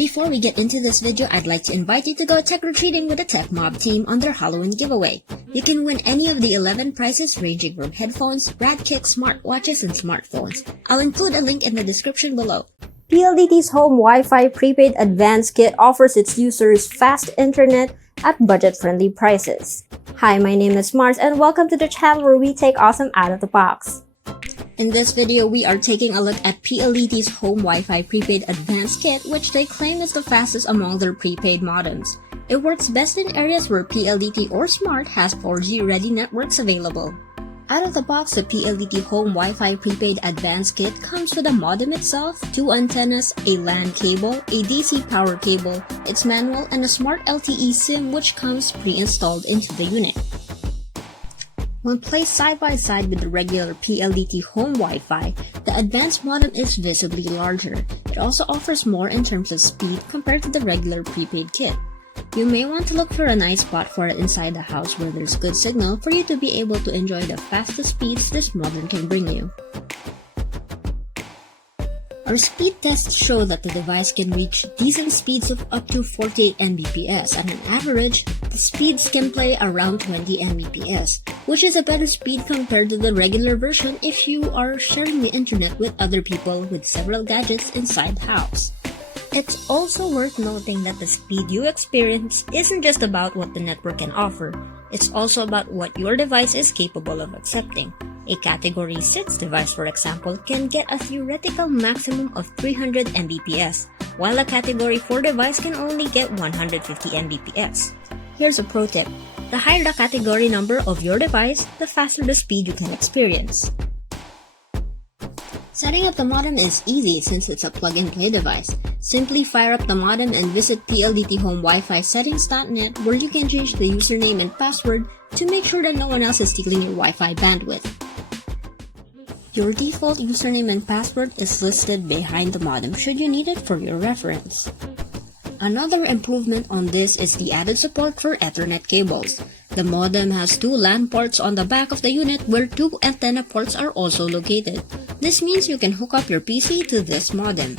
Before we get into this video, I'd like to invite you to go trick-or-treating with the Tech Mob team on their Halloween giveaway. You can win any of the 11 prizes ranging from headphones, Rad Kicks, smartwatches, and smartphones. I'll include a link in the description below. PLDT's Home WiFi Prepaid Advanced Kit offers its users fast internet at budget-friendly prices. Hi, my name is Mars and welcome to the channel where we take awesome out of the box. In this video, we are taking a look at PLDT's Home WiFi Prepaid Advanced Kit, which they claim is the fastest among their prepaid modems. It works best in areas where PLDT or Smart has 4G-ready networks available. Out of the box, the PLDT Home WiFi Prepaid Advanced Kit comes with a modem itself, 2 antennas, a LAN cable, a DC power cable, its manual, and a smart LTE SIM which comes pre-installed into the unit. When placed side by side with the regular PLDT Home Wi-Fi, the advanced modem is visibly larger. It also offers more in terms of speed compared to the regular prepaid kit. You may want to look for a nice spot for it inside the house where there's good signal for you to be able to enjoy the fastest speeds this modem can bring you. Our speed tests show that the device can reach decent speeds of up to 48 Mbps. At an average, the speeds can play around 20 Mbps, which is a better speed compared to the regular version if you are sharing the internet with other people with several gadgets inside the house. It's also worth noting that the speed you experience isn't just about what the network can offer, it's also about what your device is capable of accepting. A Category 6 device, for example, can get a theoretical maximum of 300 Mbps, while a Category 4 device can only get 150 Mbps. Here's a pro tip. The higher the category number of your device, the faster the speed you can experience. Setting up the modem is easy since it's a plug-and-play device. Simply fire up the modem and visit PLDTHomeWiFiSettings.net where you can change the username and password to make sure that no one else is stealing your Wi-Fi bandwidth. Your default username and password is listed behind the modem should you need it for your reference. Another improvement on this is the added support for Ethernet cables. The modem has 2 LAN ports on the back of the unit where 2 antenna ports are also located. This means you can hook up your PC to this modem.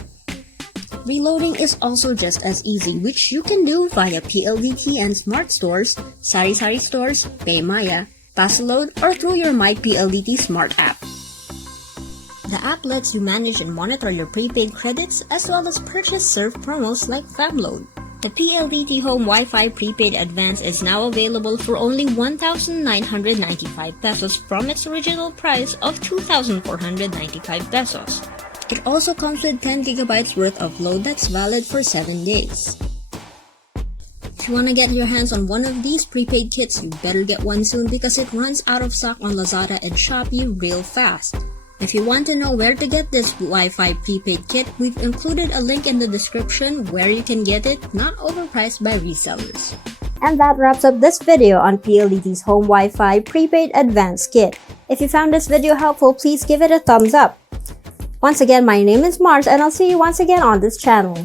Reloading is also just as easy, which you can do via PLDT and Smart stores, Sari Sari stores, PayMaya, Pasalode, or through your My PLDT Smart app. The app lets you manage and monitor your prepaid credits as well as purchase surf promos like FamLoad. The PLDT Home WiFi Prepaid Advanced is now available for only 1,995 pesos from its original price of 2,495 pesos. It also comes with 10 GB worth of load that's valid for 7 days. If you want to get your hands on one of these prepaid kits, you better get one soon because it runs out of stock on Lazada and Shopee real fast. If you want to know where to get this Wi-Fi prepaid kit, we've included a link in the description where you can get it, not overpriced by resellers. And that wraps up this video on PLDT's Home WiFi Prepaid Advanced Kit. If you found this video helpful, please give it a thumbs up. Once again, my name is Mars and I'll see you once again on this channel.